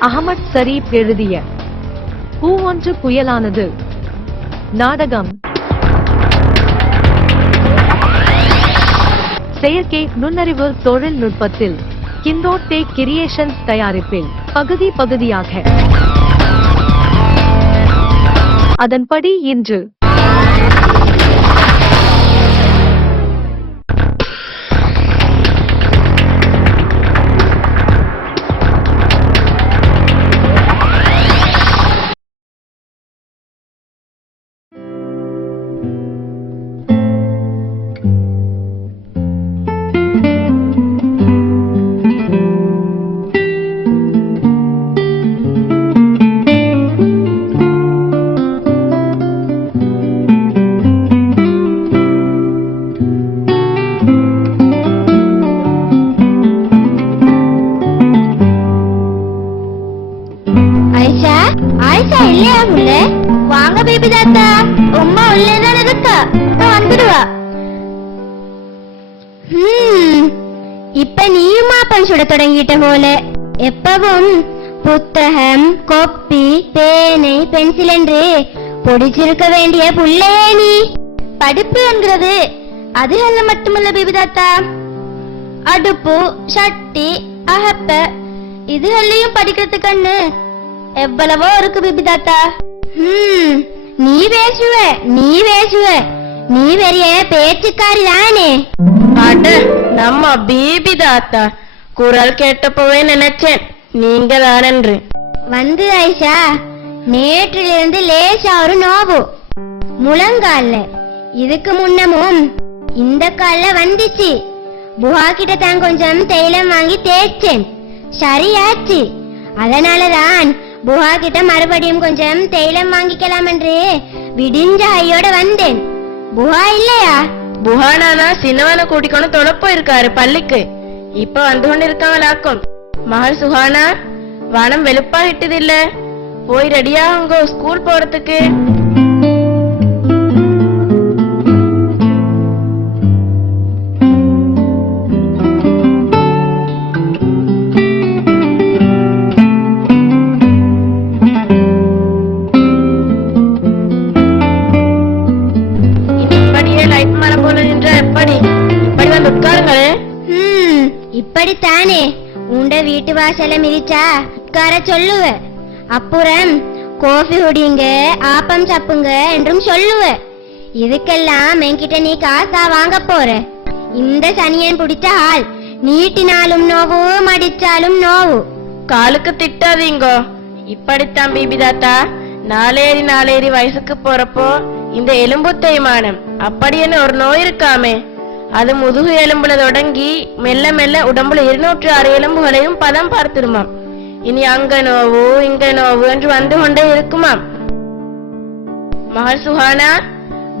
Ahmad Sharif எழுதிய பூ ஒன்று புயலானது. நாடகம். செயற்கை நுண்ணறிவு தொழில்நுட்பத்தில் கிந்தோட்டே கிரியேஷன்ஸ் தயாரிப்பில் பகுதி பகுதியாக. அதன்படி இன்று இல்லையா உள்ள வாங்க பேபி தாத்தா. உம்மா உள்ளேதான் இருக்கா? நான் வந்துடுவா. இப்ப நீயும் மாப்பம் சுட தொடங்கிட்ட போல? எப்பவும் புத்தகம் கொப்பி பேனை பென்சில் என்று பொடிச்சிருக்க வேண்டிய புள்ளையே நீ. படிப்பு என்கிறது. அது அல்ல மட்டுமல்ல பேபி தாத்தா. அடுப்பு சட்டி அகப்ப இதுகள்லயும் படிக்கிறதுக்கண்ணு எவ்வளவோ இருக்கு பிபி தாத்தா ஹம், நீ பேசுவ நீ பேசுவ நீ பெரிய பேச்சுக்காரி தானே. அட நம்ம பிபி தாத்தா குரல் கேட்டப்பவே நினைச்சேன். நீங்க தானென்று. வந்து ஐஷா நேற்றிலிருந்து லேசா ஒரு நோவு. முழங்கால்ல. இதுக்கு முன்னமும் இந்த கால்ல வந்துச்சு. புஹா கிட்ட தான் கொஞ்சம் தைலம் வாங்கி தேய்ச்சேன். சரியாச்சு. அதனாலதான் புகா கிட்ட மறுபடியும் கொஞ்சம் தைலம் வாங்கிக்கலாம் என்று விடிஞ்ச ஐயோட வந்தேன். புகா இல்லையா? புகானானா சின்னவனை கூட்டிக்கொண்டு தொலைப்போ இருக்காரு பள்ளிக்கு. இப்ப வந்து கொண்டு இருக்காங்களாக்கும் மகள் சுஹானா வானம் வெளுப்பாகிட்டதில்ல போய் ரெடியாகுங்கோ ஸ்கூல் போறதுக்கு. உட்காருங்களே. இப்படித்தானே. உண்ட வீட்டு வாசல மிதிச்சா உட்கார சொல்லுவ. அப்புறம் கோஃபி குடிங்க ஆப்பம் சாப்புங்க என்றும் சொல்லுவ. இதுக்கெல்லாம் என்கிட்ட நீ காசா வாங்க போற? இந்த சனியன் பிடிச்ச ஆள் நீட்டினாலும் நோவு மடிச்சாலும் நோவு. காலுக்கு திட்டாதீங்கோ. இப்படித்தான் பிபி தாத்தா நாளேறி நாளேறி வயசுக்கு போறப்போ இந்த எலும்பு தேய்மானம் அப்படின்னு ஒரு நோய் இருக்காமே. அது முதுகு எலும்புல தொடங்கி மெல்ல மெல்ல உடம்புல இருநூற்று ஆறு எலும்புகளையும் பதம் பார்த்துருமாம் இனி அங்க நோவு இங்க நோவு என்று வந்து கொண்டே இருக்குமாம். மகள் சுஹானா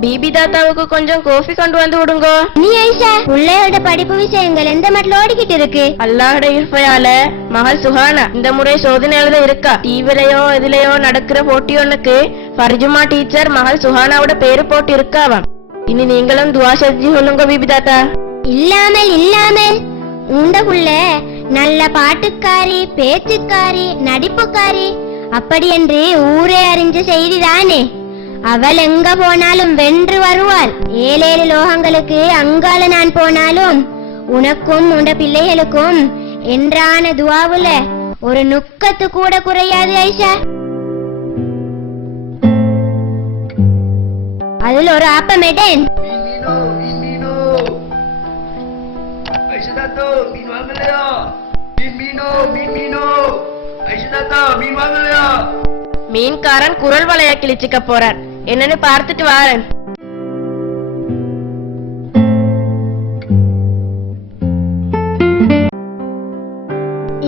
பிபி தாத்தாவுக்கு கொஞ்சம் கோஃபி கொண்டு வந்து விடுங்கோ. நீ ஐஷா பிள்ளையோட படிப்பு விஷயங்கள் எந்த மட்டும் ஓடிக்கிட்டு இருக்கு? அல்லாஹ்ட இருப்பையால மகள் சுஹானா இந்த முறை சோதனை எழுத இருக்கா? டிவிலையோ இதுலயோ நடக்கிற போட்டி ஒண்ணுக்கு ஃபர்ஜுமா டீச்சர் மகள் சுஹானாவோட பேரு போட்டு இருக்காவாம் இனி நீங்களும் துவா செஞ்சு சொல்லுங்க பிபி தாத்தா இல்லாமல் இல்லாமல் உண்டகுள்ள நல்ல பாட்டுக்காரி பேச்சுக்காரி நடிப்புக்காரி அப்படி என்று ஊரே அறிஞ்ச செய்திதானே அவள் எங்க போனாலும் வென்று வருவாள் ஏழேழு லோகங்களுக்கு அங்கால நான் போனாலும் உனக்கும் உண்ட பிள்ளைகளுக்கும் என்றான துவாவுல ஒரு நுக்கத்து கூட குறையாது ஐஷா அதில் ஒரு ஆப்பமேட்டேன் மீன்காரன் குரல் வளைய கிழிச்சுக்க போறார் என்னன்னு பார்த்துட்டு வாரேன்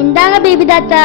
இந்தாங்க பேபி தாத்தா